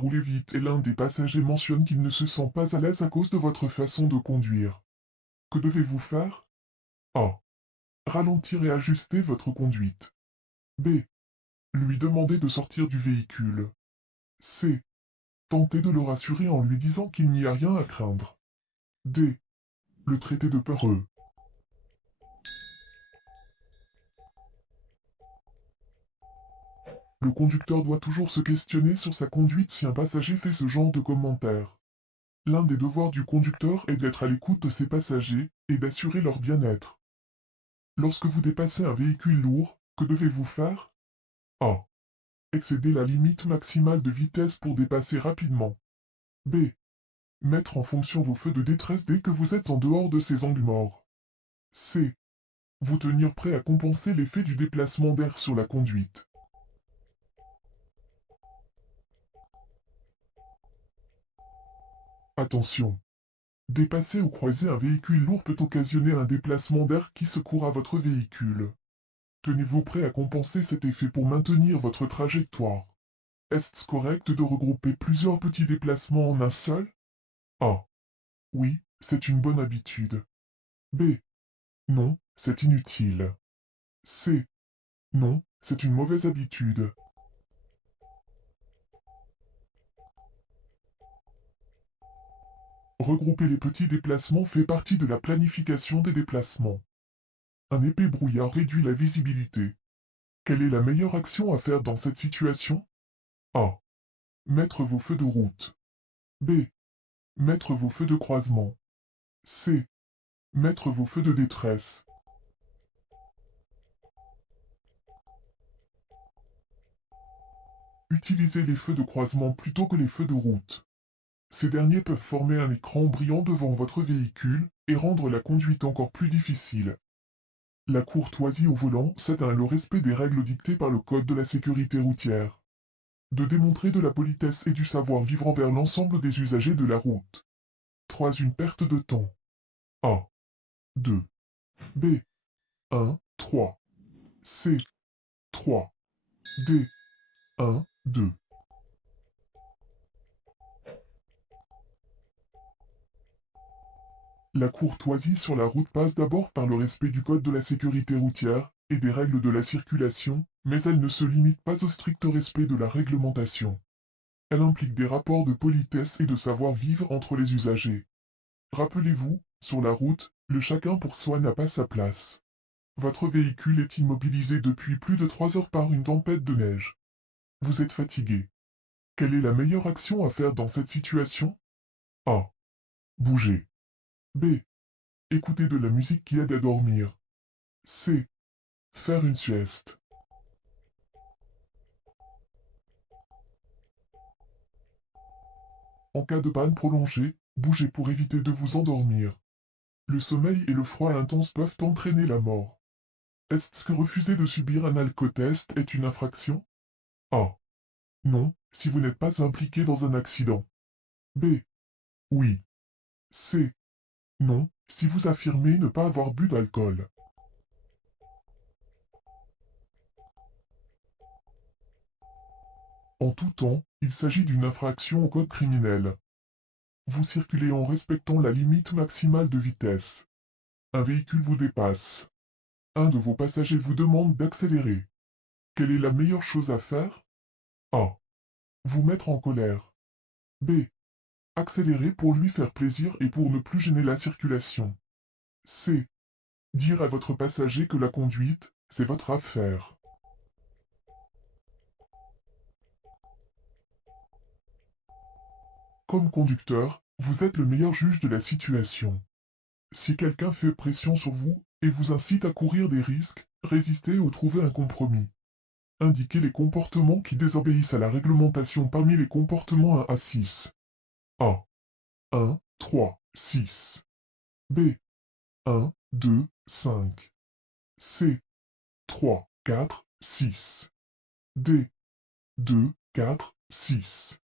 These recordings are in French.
rouler vite et l'un des passagers mentionne qu'il ne se sent pas à l'aise à cause de votre façon de conduire. Que devez-vous faire? A. Ralentir et ajuster votre conduite. B. Lui demander de sortir du véhicule. C. Tenter de le rassurer en lui disant qu'il n'y a rien à craindre. D. Le traiter de peureux. Le conducteur doit toujours se questionner sur sa conduite si un passager fait ce genre de commentaires. L'un des devoirs du conducteur est d'être à l'écoute de ses passagers et d'assurer leur bien-être. Lorsque vous dépassez un véhicule lourd, que devez-vous faire? A. Excéder la limite maximale de vitesse pour dépasser rapidement. B. Mettre en fonction vos feux de détresse dès que vous êtes en dehors de ces angles morts. C. Vous tenir prêt à compenser l'effet du déplacement d'air sur la conduite. Attention! Dépasser ou croiser un véhicule lourd peut occasionner un déplacement d'air qui secourt à votre véhicule. Tenez-vous prêt à compenser cet effet pour maintenir votre trajectoire. Est-ce correct de regrouper plusieurs petits déplacements en un seul? A. Oui, c'est une bonne habitude. B. Non, c'est inutile. C. Non, c'est une mauvaise habitude. Regrouper les petits déplacements fait partie de la planification des déplacements. Un épais brouillard réduit la visibilité. Quelle est la meilleure action à faire dans cette situation? A. Mettre vos feux de route. B. Mettre vos feux de croisement. C. Mettre vos feux de détresse. Utilisez les feux de croisement plutôt que les feux de route. Ces derniers peuvent former un écran brillant devant votre véhicule et rendre la conduite encore plus difficile. La courtoisie au volant, c'est le respect des règles dictées par le Code de la sécurité routière. De démontrer de la politesse et du savoir-vivre envers l'ensemble des usagers de la route. 3. Une perte de temps. A. 2. B. 1, 3. C. 3. D. 1, 2. La courtoisie sur la route passe d'abord par le respect du code de la sécurité routière et des règles de la circulation, mais elle ne se limite pas au strict respect de la réglementation. Elle implique des rapports de politesse et de savoir-vivre entre les usagers. Rappelez-vous, sur la route, le chacun pour soi n'a pas sa place. Votre véhicule est immobilisé depuis plus de 3 heures par une tempête de neige. Vous êtes fatigué. Quelle est la meilleure action à faire dans cette situation? A. Bouger. B. Écouter de la musique qui aide à dormir. C. Faire une sieste. En cas de panne prolongée, bougez pour éviter de vous endormir. Le sommeil et le froid intense peuvent entraîner la mort. Est-ce que refuser de subir un alcotest est une infraction? A. Non, si vous n'êtes pas impliqué dans un accident. B. Oui. C. Non, si vous affirmez ne pas avoir bu d'alcool. En tout temps, il s'agit d'une infraction au code criminel. Vous circulez en respectant la limite maximale de vitesse. Un véhicule vous dépasse. Un de vos passagers vous demande d'accélérer. Quelle est la meilleure chose à faire? A. Vous mettre en colère. B. Accélérer pour lui faire plaisir et pour ne plus gêner la circulation. C. Dire à votre passager que la conduite, c'est votre affaire. Comme conducteur, vous êtes le meilleur juge de la situation. Si quelqu'un fait pression sur vous et vous incite à courir des risques, résistez ou trouvez un compromis. Indiquez les comportements qui désobéissent à la réglementation parmi les comportements 1 à 6. A. 1, 3, 6. B. 1, 2, 5. C. 3, 4, 6. D. 2, 4, 6.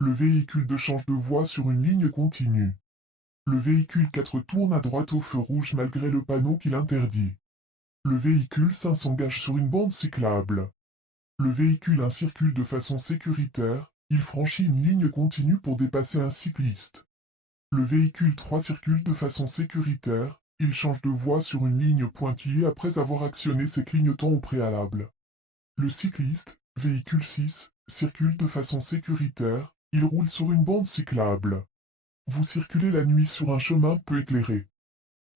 Le véhicule de change de voie sur une ligne continue. Le véhicule 4 tourne à droite au feu rouge malgré le panneau qui l'interdit. Le véhicule 5 s'engage sur une bande cyclable. Le véhicule 1 circule de façon sécuritaire, il franchit une ligne continue pour dépasser un cycliste. Le véhicule 3 circule de façon sécuritaire, il change de voie sur une ligne pointillée après avoir actionné ses clignotants au préalable. Le cycliste, véhicule 6, circule de façon sécuritaire, il roule sur une bande cyclable. Vous circulez la nuit sur un chemin peu éclairé.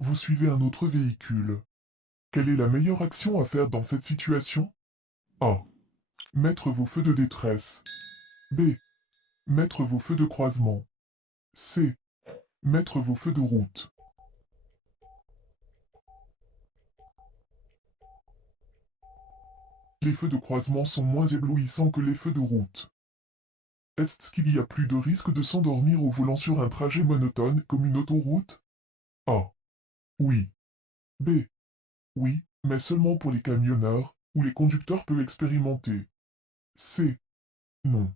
Vous suivez un autre véhicule. Quelle est la meilleure action à faire dans cette situation? A. Mettre vos feux de détresse. B. Mettre vos feux de croisement. C. Mettre vos feux de route. Les feux de croisement sont moins éblouissants que les feux de route. Est-ce qu'il y a plus de risque de s'endormir au volant sur un trajet monotone comme une autoroute? A. Oui. B. Oui, mais seulement pour les camionneurs ou les conducteurs peu expérimentés. C. Non.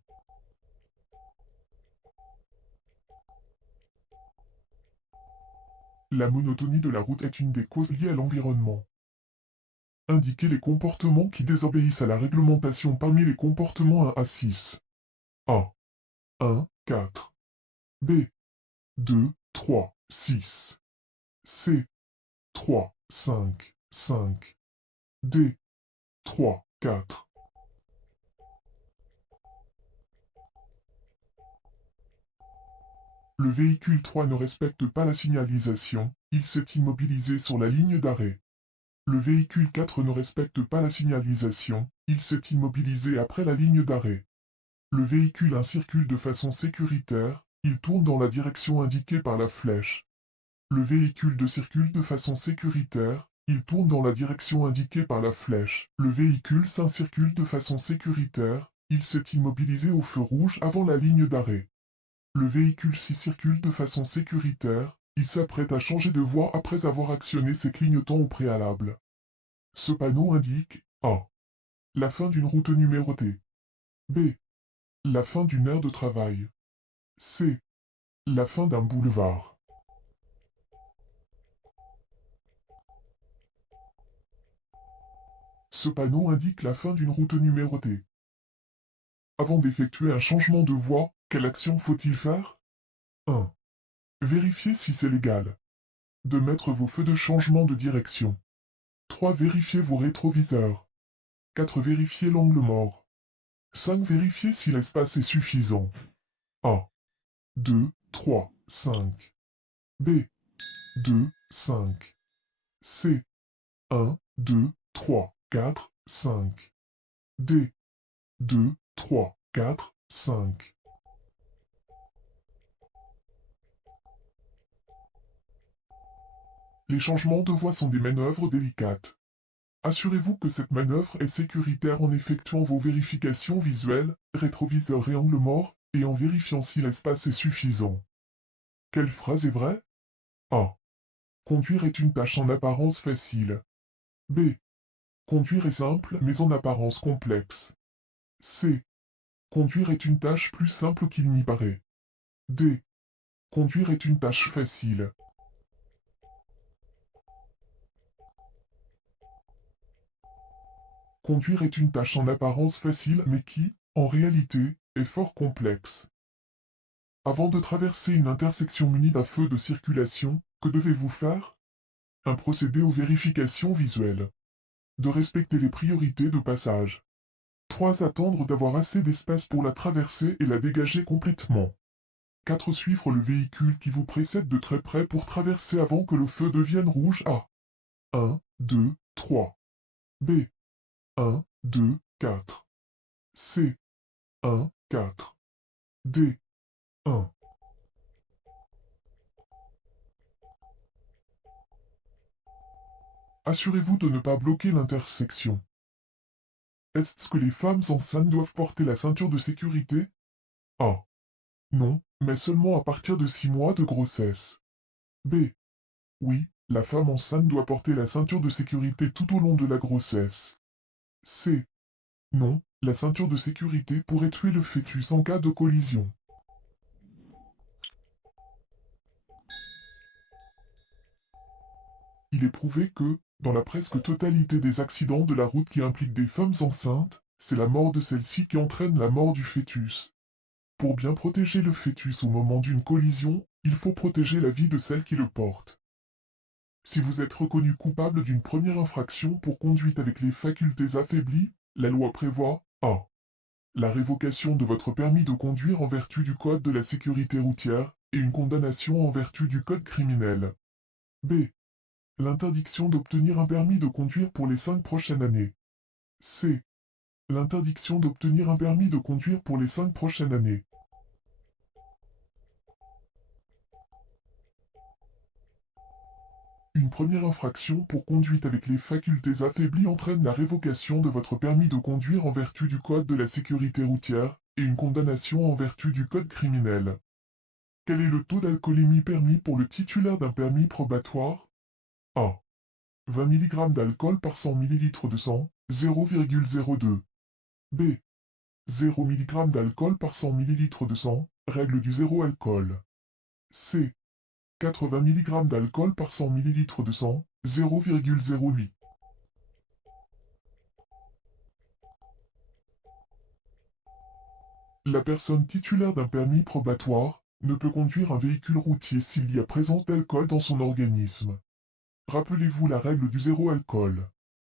La monotonie de la route est une des causes liées à l'environnement. Indiquez les comportements qui désobéissent à la réglementation parmi les comportements 1 à 6. A. 1, 4. B. 2, 3, 6. C. 3, 5, 5. D. 3, 4. Le véhicule 3 ne respecte pas la signalisation, il s'est immobilisé sur la ligne d'arrêt. Le véhicule 4 ne respecte pas la signalisation, il s'est immobilisé après la ligne d'arrêt. Le véhicule 1 circule de façon sécuritaire, il tourne dans la direction indiquée par la flèche. Le véhicule 2 circule de façon sécuritaire, il tourne dans la direction indiquée par la flèche. Le véhicule 5 circule de façon sécuritaire, il s'est immobilisé au feu rouge avant la ligne d'arrêt. Le véhicule 6 circule de façon sécuritaire, il s'apprête à changer de voie après avoir actionné ses clignotants au préalable. Ce panneau indique A. La fin d'une route numérotée. B. La fin d'une aire de travail. C. La fin d'un boulevard. Ce panneau indique la fin d'une route numérotée. Avant d'effectuer un changement de voie, quelle action faut-il faire? 1. Vérifier si c'est légal. 2. Mettre vos feux de changement de direction. 3. Vérifier vos rétroviseurs. 4. Vérifier l'angle mort. 5. Vérifier si l'espace est suffisant. A. 2, 3, 5. B. 2, 5. C. 1, 2, 3, 4, 5. D. 2, 3, 4, 5. Les changements de voie sont des manœuvres délicates. Assurez-vous que cette manœuvre est sécuritaire en effectuant vos vérifications visuelles, rétroviseurs et angle mort, et en vérifiant si l'espace est suffisant. Quelle phrase est vraie? A. Conduire est une tâche en apparence facile. B. Conduire est simple mais en apparence complexe. C. Conduire est une tâche plus simple qu'il n'y paraît. D. Conduire est une tâche facile. Conduire est une tâche en apparence facile mais qui, en réalité, est fort complexe. Avant de traverser une intersection munie d'un feu de circulation, que devez-vous faire? 1. Procéder aux vérifications visuelles. 2. Respecter les priorités de passage. 3. Attendre d'avoir assez d'espace pour la traverser et la dégager complètement. 4. Suivre le véhicule qui vous précède de très près pour traverser avant que le feu devienne rouge à 1, 2, 3. B. 1, 2, 4. C. 1, 4. D. 1. Assurez-vous de ne pas bloquer l'intersection. Est-ce que les femmes enceintes doivent porter la ceinture de sécurité? A. Non, mais seulement à partir de 6 mois de grossesse. B. Oui, la femme enceinte doit porter la ceinture de sécurité tout au long de la grossesse. C. Non, la ceinture de sécurité pourrait tuer le fœtus en cas de collision. Il est prouvé que, Dans la presque totalité des accidents de la route qui impliquent des femmes enceintes, c'est la mort de celle-ci qui entraîne la mort du fœtus. Pour bien protéger le fœtus au moment d'une collision, il faut protéger la vie de celle qui le porte. Si vous êtes reconnu coupable d'une première infraction pour conduite avec les facultés affaiblies, la loi prévoit a. La révocation de votre permis de conduire en vertu du Code de la sécurité routière et une condamnation en vertu du Code criminel. B. L'interdiction d'obtenir un permis de conduire pour les 5 prochaines années. C. L'interdiction d'obtenir un permis de conduire pour les 5 prochaines années. Une première infraction pour conduite avec les facultés affaiblies entraîne la révocation de votre permis de conduire en vertu du Code de la sécurité routière et une condamnation en vertu du Code criminel. Quel est le taux d'alcoolémie permis pour le titulaire d'un permis probatoire? A. 20 mg d'alcool par 100 ml de sang, 0,02. B. 0 mg d'alcool par 100 ml de sang, règle du zéro alcool. C. 80 mg d'alcool par 100 ml de sang, 0,08. La personne titulaire d'un permis probatoire ne peut conduire un véhicule routier s'il y a présence d'alcool dans son organisme. Rappelez-vous la règle du zéro alcool.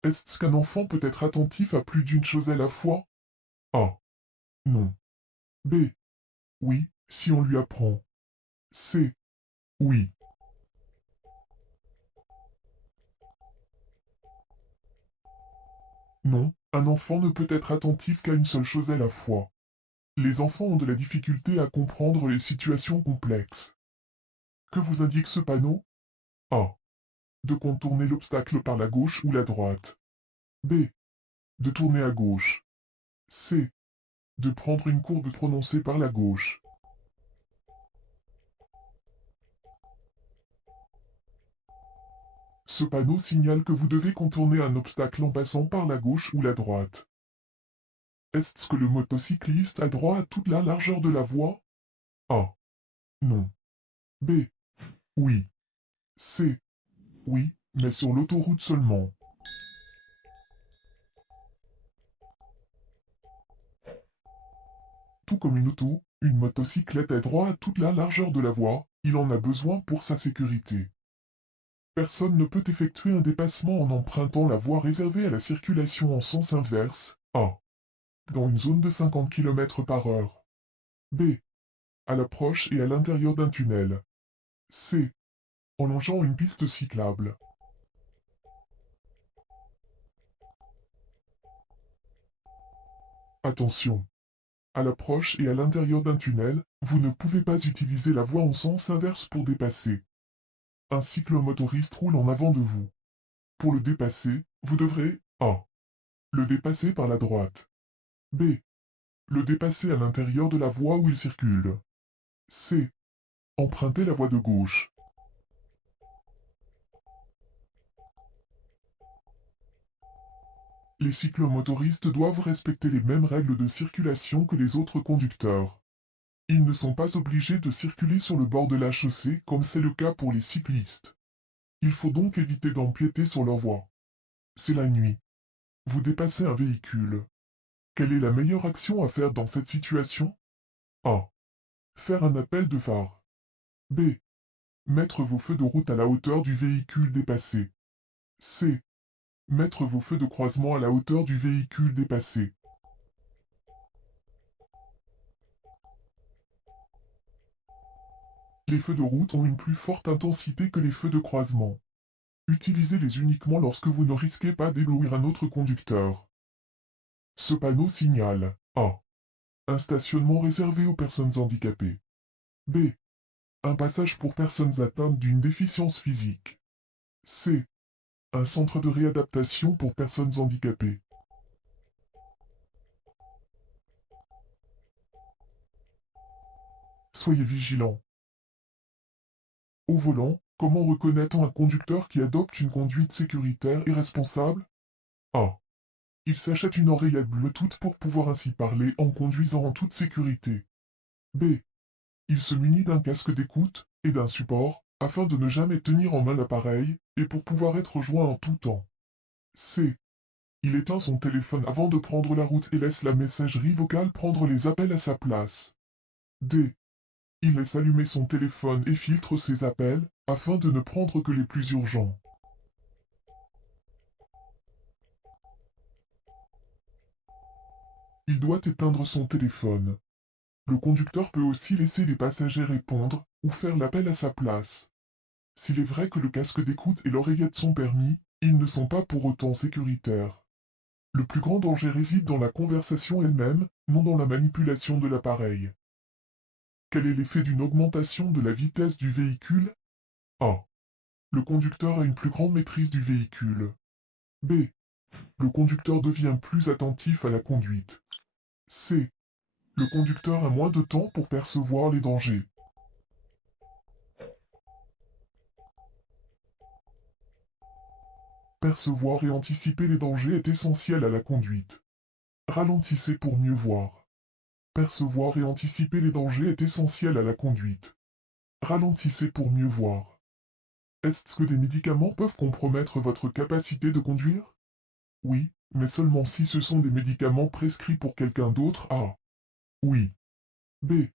Est-ce qu'un enfant peut être attentif à plus d'une chose à la fois? A. Non. B. Oui, si on lui apprend. C. Oui. Non, un enfant ne peut être attentif qu'à une seule chose à la fois. Les enfants ont de la difficulté à comprendre les situations complexes. Que vous indique ce panneau? A. De contourner l'obstacle par la gauche ou la droite. B. De tourner à gauche. C. De prendre une courbe prononcée par la gauche. Ce panneau signale que vous devez contourner un obstacle en passant par la gauche ou la droite. Est-ce que le motocycliste a droit à toute la largeur de la voie? A. Non. B. Oui. C. Oui, mais sur l'autoroute seulement. Tout comme une auto, une motocyclette a droit à toute la largeur de la voie, il en a besoin pour sa sécurité. Personne ne peut effectuer un dépassement en empruntant la voie réservée à la circulation en sens inverse, A. Dans une zone de 50 km/h. B. À l'approche et à l'intérieur d'un tunnel. C. En longeant une piste cyclable. Attention! À l'approche et à l'intérieur d'un tunnel, vous ne pouvez pas utiliser la voie en sens inverse pour dépasser. Un cyclomotoriste roule en avant de vous. Pour le dépasser, vous devrez A. Le dépasser par la droite. B. Le dépasser à l'intérieur de la voie où il circule. C. Emprunter la voie de gauche. Les cyclomotoristes doivent respecter les mêmes règles de circulation que les autres conducteurs. Ils ne sont pas obligés de circuler sur le bord de la chaussée comme c'est le cas pour les cyclistes. Il faut donc éviter d'empiéter sur leur voie. C'est la nuit. Vous dépassez un véhicule. Quelle est la meilleure action à faire dans cette situation? A. Faire un appel de phare. B. Mettre vos feux de route à la hauteur du véhicule dépassé. C. Mettre vos feux de croisement à la hauteur du véhicule dépassé. Les feux de route ont une plus forte intensité que les feux de croisement. Utilisez-les uniquement lorsque vous ne risquez pas d'éblouir un autre conducteur. Ce panneau signale A. Un stationnement réservé aux personnes handicapées. B. Un passage pour personnes atteintes d'une déficience physique. C. Un centre de réadaptation pour personnes handicapées. Soyez vigilants. Au volant, comment reconnaît-on un conducteur qui adopte une conduite sécuritaire et responsable? A. Il s'achète une oreillette Bluetooth pour pouvoir ainsi parler en conduisant en toute sécurité. B. Il se munit d'un casque d'écoute et d'un support afin de ne jamais tenir en main l'appareil et pour pouvoir être joint en tout temps. C. Il éteint son téléphone avant de prendre la route et laisse la messagerie vocale prendre les appels à sa place. D. Il laisse allumer son téléphone et filtre ses appels, afin de ne prendre que les plus urgents. Il doit éteindre son téléphone. Le conducteur peut aussi laisser les passagers répondre ou faire l'appel à sa place. S'il est vrai que le casque d'écoute et l'oreillette sont permis, ils ne sont pas pour autant sécuritaires. Le plus grand danger réside dans la conversation elle-même, non dans la manipulation de l'appareil. Quel est l'effet d'une augmentation de la vitesse du véhicule? A. Le conducteur a une plus grande maîtrise du véhicule. B. Le conducteur devient plus attentif à la conduite. C. Le conducteur a moins de temps pour percevoir les dangers. Percevoir et anticiper les dangers est essentiel à la conduite. Ralentissez pour mieux voir. Percevoir et anticiper les dangers est essentiel à la conduite. Ralentissez pour mieux voir. Est-ce que des médicaments peuvent compromettre votre capacité de conduire? Oui, mais seulement si ce sont des médicaments prescrits pour quelqu'un d'autre. A. Oui. B.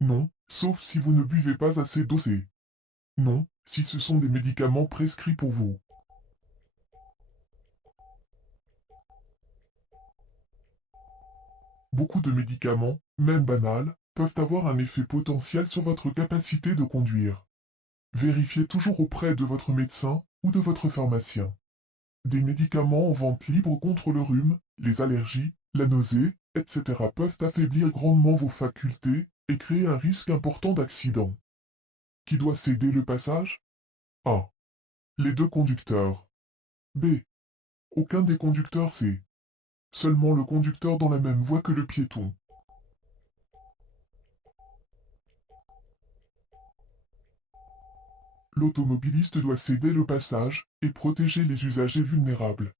Non, sauf si vous ne buvez pas assez d'eau. C. Non, si ce sont des médicaments prescrits pour vous. Beaucoup de médicaments, même banals, peuvent avoir un effet potentiel sur votre capacité de conduire. Vérifiez toujours auprès de votre médecin ou de votre pharmacien. Des médicaments en vente libre contre le rhume, les allergies, la nausée, etc. peuvent affaiblir grandement vos facultés et créer un risque important d'accident. Qui doit céder le passage? A. Les deux conducteurs. B. Aucun des conducteurs. C. Seulement le conducteur dans la même voie que le piéton. L'automobiliste doit céder le passage et protéger les usagers vulnérables.